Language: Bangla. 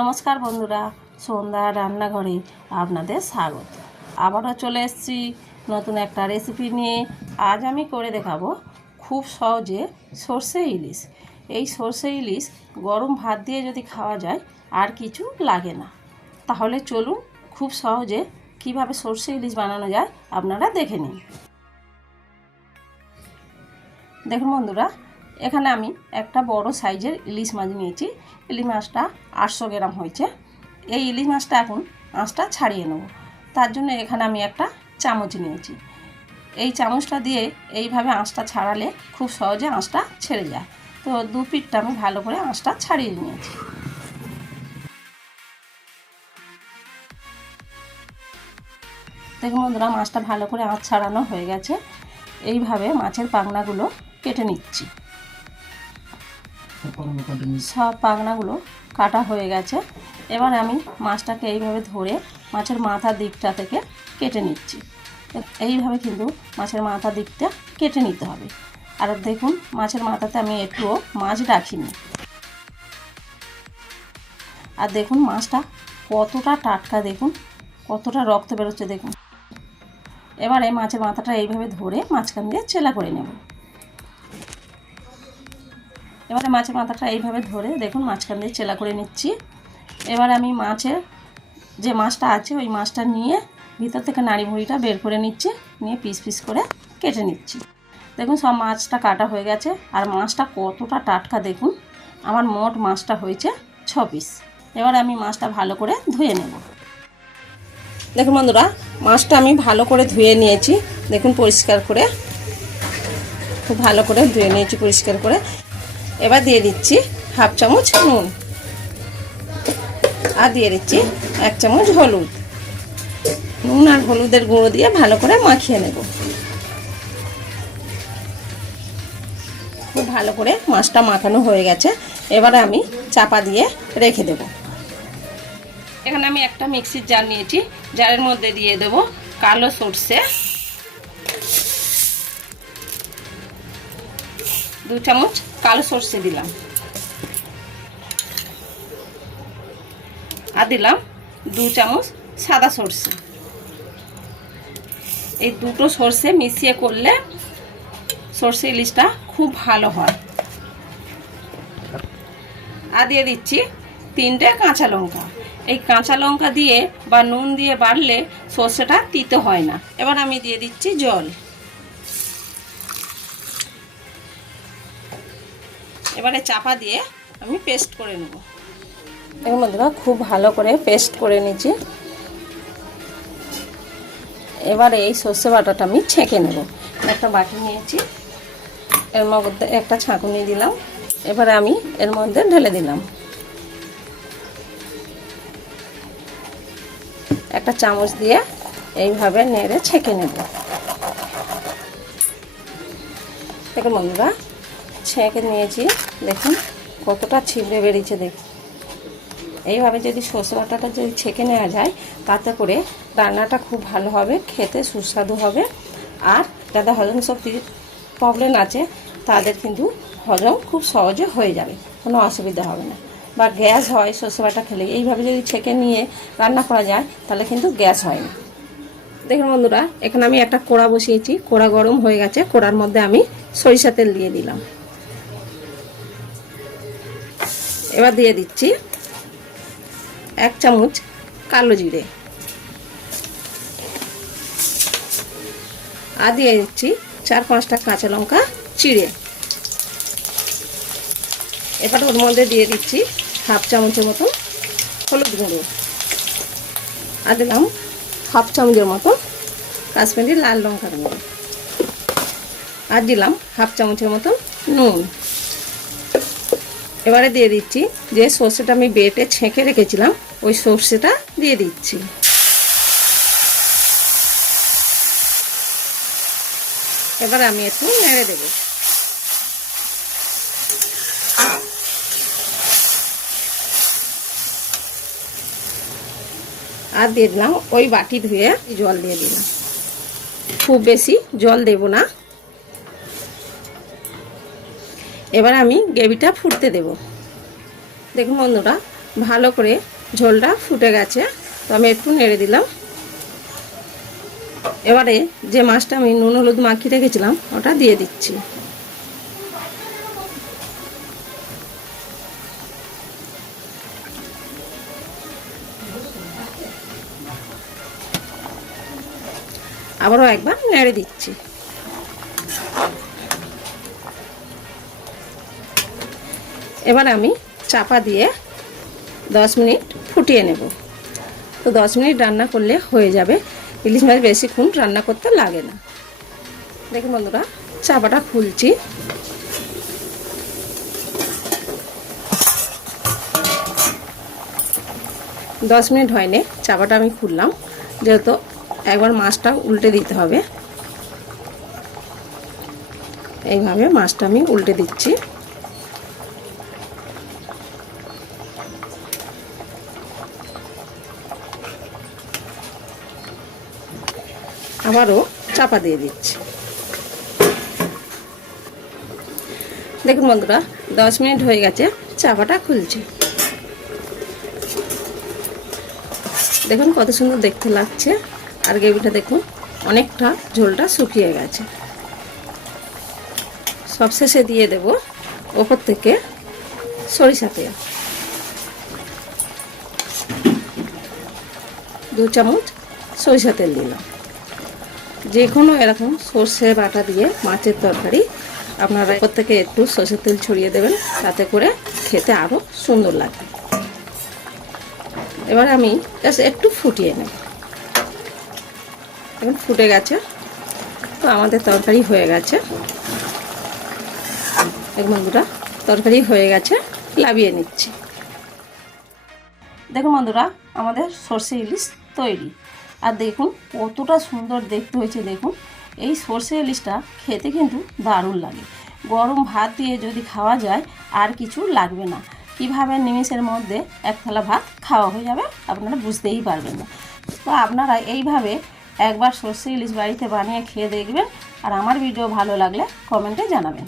নমস্কার বন্ধুরা, সন্ধ্যা রান্নাঘরে আপনাদের স্বাগত। আবারও চলে এসেছি নতুন একটা রেসিপি নিয়ে। আজ আমি করে দেখাবো খুব সহজে সর্ষে ইলিশ। এই সর্ষে ইলিশ গরম ভাত দিয়ে যদি খাওয়া যায় আর কিছু লাগে না। তাহলে চলুন খুব সহজে কিভাবে সর্ষে ইলিশ বানানো যায় আপনারা দেখে নিন। দেখুন বন্ধুরা, এখানে আমি একটা বড় সাইজের ইলিশ মাছ নিয়েছি। ইলিশ মাছটা 800 গ্রাম হয়েছে। এই ইলিশ মাছটা এখন আঁশটা ছাড়িয়ে নেব। তার জন্য এখানে আমি একটা চামচ নিয়েছি। এই চামচটা দিয়ে এইভাবে আঁশটা ছাড়ালে খুব সহজে আঁশটা ছেড়ে যায়। তো দু পিঠটা আমি ভালো করে আঁশটা ছাড়িয়ে নিয়েছি। দেখুন বন্ধুরা, মাছটা ভালো করে আঁশ ছাড়ানো হয়ে গেছে। এইভাবে মাছের পাখনাগুলো কেটে নিচ্ছি। সব পাখনাগুলো কাটা হয়ে গেছে। এবার আমি মাছটাকে এইভাবে ধরে মাছের মাথার দিকটা থেকে কেটে নিচ্ছি। এইভাবে কিন্তু মাছের মাথার দিকটা কেটে নিতে হবে। আর দেখুন, মাছের মাথাতে আমি একটুও মাছ রাখিনি। আর দেখুন মাছটা কতটা টাটকা, দেখুন কতটা রক্ত বেরোচ্ছে দেখুন। এবারে মাছের মাথাটা এইভাবে ধরে মাঝখান দিয়ে চেলা করে নেব। এবারে মাছের মাথাটা এইভাবে ধরে দেখুন মাঝখান দিয়ে চেলা করে নিচ্ছি। এবার আমি মাছের যে মাছটা আছে ওই মাছটা নিয়ে ভিতর থেকে নাড়ি ভুঁড়িটা বের করে নিচ্ছি, নিয়ে পিস পিস করে কেটে নিচ্ছি। দেখুন সব মাছটা কাটা হয়ে গেছে। আর মাছটা কতটা টাটকা দেখুন। আমার মোট মাছটা হয়েছে 6 পিস। এবার আমি মাছটা ভালো করে ধুয়ে নেব। দেখুন বন্ধুরা, মাছটা আমি ভালো করে ধুয়ে নিয়েছি। দেখুন পরিষ্কার করে, খুব ভালো করে ধুয়ে নিয়েছি পরিষ্কার করে। এবার দিয়ে দিচ্ছি 1/2 চামচ নুন, আর দিয়ে দিচ্ছি 1 চামচ হলুদ। নুন আর হলুদের গুঁড়ো দিয়ে ভালো করে মাখিয়ে নেব। খুব ভালো করে মাছটা মাখানো হয়ে গেছে। এবারে আমি চাপা দিয়ে রেখে দেব। এখানে আমি একটা মিক্সির জার নিয়েছি। জারের মধ্যে দিয়ে দেব কালো সর্ষে 2 চামচ কালো সর্ষে দিলাম, আর দিলাম 2 চামচ সাদা সর্ষে। এই দুটো সর্ষে মিশিয়ে করলে সর্ষে ইলিশটা খুব ভালো হয়। আর দিয়ে দিচ্ছি 3টে কাঁচা লঙ্কা। এই কাঁচা লঙ্কা দিয়ে বা নুন দিয়ে বাড়লে সর্ষেটা তিতো হয় না। এবার আমি দিয়ে দিচ্ছি জল। এবারে চাপা দিয়ে আমি পেস্ট করে নেব। এর মধ্যে খুব ভালো করে পেস্ট করে নিচ্ছি। এবারে এই সর্ষে বাটাটা আমি ছেঁকে নেব। একটা বাটি নিয়েছি, এর মধ্যে একটা ছাঁকুনি দিলাম। এবারে আমি এর মধ্যে ঢেলে দিলাম। একটা চামচ দিয়ে এইভাবে নেড়ে ছেঁকে নেব। দেখুন বন্ধুরা, ছেঁকে নিয়েছি। দেখুন কতটা ছিবড়ে বেরিয়েছে। দেখুন এইভাবে যদি সর্ষে বাটাটা যদি ছেঁকে নেওয়া যায় তাতে করে রান্নাটা খুব ভালো হবে, খেতে সুস্বাদু হবে। আর যাদের হজম শক্তির প্রবলেম আছে তাদের কিন্তু হজম খুব সহজে হয়ে যাবে, কোনো অসুবিধা হবে না। বা গ্যাস হয় সর্ষে বাটা খেলে, এইভাবে যদি ছেঁকে নিয়ে রান্না করা যায় তাহলে কিন্তু গ্যাস হয় না। দেখুন বন্ধুরা, এখানে আমি একটা কড়া বসিয়েছি। কড়া গরম হয়ে গেছে। কড়ার মধ্যে আমি সরিষা তেল দিয়ে দিলাম। এবার দিয়ে দিচ্ছি 1 চামচ কালো জিরে, আর দিয়ে দিচ্ছি 4-5টা কাঁচা লঙ্কা চিড়ে। এবার ওর মধ্যে দিয়ে দিচ্ছি 1/2 চামচের মতো হলুদ গুঁড়ো, আর দিলাম 1/2 চামচের মতো কাশ্মীরি লাল লঙ্কার গুঁড়ো, আর দিলাম 1/2 চামচের মতো নুন। এবারে দিয়ে দিচ্ছি যে সর্ষেটা আমি বেটে ছেঁকে রেখেছিলাম ওই সর্ষেটা দিয়ে দিচ্ছি। এবার আমি একটু নেড়ে দেব। আর দিয়ে দিলাম ওই বাটি ধুয়ে জল দিয়ে দিলাম। খুব বেশি জল দেব না। এবার আমি গ্রেভিটা ফুটতে দেব। দেখুন বন্ধুরা, ভালো করে ঝোলটা ফুটে গেছে, তো আমি একটু নেড়ে দিলাম। এবারে যে মাছটা আমি নুন হলুদ মাখিয়ে রেখেছিলাম ওটা দিয়ে দিচ্ছি। আবারও একবার নেড়ে দিচ্ছি। এবার আমি চাপা দিয়ে 10 মিনিট ফুটিয়ে নেব। তো 10 মিনিট রান্না করলে হয়ে যাবে। ইলিশ মাছ বেশিক্ষণ রান্না করতে লাগে না। দেখুন বন্ধুরা, চাপাটা খুলছি। দশ মিনিট হয়নি, চাপাটা আমি খুললাম, যেহেতু একবার মাছটা উল্টে দিতে হবে। এইভাবে মাছটা আমি উল্টে দিচ্ছি। আবারও চাপা দিয়ে দিচ্ছি। দেখুন বন্ধুরা, 10 মিনিট হয়ে গেছে, চাপাটা খুলছে। দেখুন কত সুন্দর দেখতে লাগছে। আর গ্রেভিটা দেখুন অনেকটা ঝোলটা শুকিয়ে গেছে। সবশেষে দিয়ে দেব ওপর থেকে সরিষা তেল 2 চামচ সরিষা তেল দিলাম। যে কোনো এরকম সর্ষে বাটা দিয়ে মাছের তরকারি আপনারা ওপর থেকে একটু সরষের তেল ছড়িয়ে দেবেন, তাতে করে খেতে আরও সুন্দর লাগবে। এবার আমি জাস্ট একটু ফুটিয়ে নেব। এখন ফুটে গেছে, তো আমাদের তরকারি হয়ে গেছে। এক বন্ধুরা, তরকারি হয়ে গেছে, লাভিয়ে নিচ্ছি। দেখুন বন্ধুরা, আমাদের সর্ষে ইলিশ তৈরি। আর দেখুন কতটা সুন্দর দেখতে হয়েছে। দেখুন এই সর্ষে ইলিশটা খেতে কিন্তু দারুণ লাগে। গরম ভাত দিয়ে যদি খাওয়া যায় আর কিছু লাগবে না। কিভাবে নিমেষের মধ্যে এক থালা ভাত খাওয়া হয়ে যাবে আপনারা বুঝতেই পারবেন না। তো আপনারা এইভাবে একবার সর্ষে ইলিশ বাড়িতে বানিয়ে খেয়ে দেখবেন। আর আমার ভিডিও ভালো লাগলে কমেন্টে জানাবেন।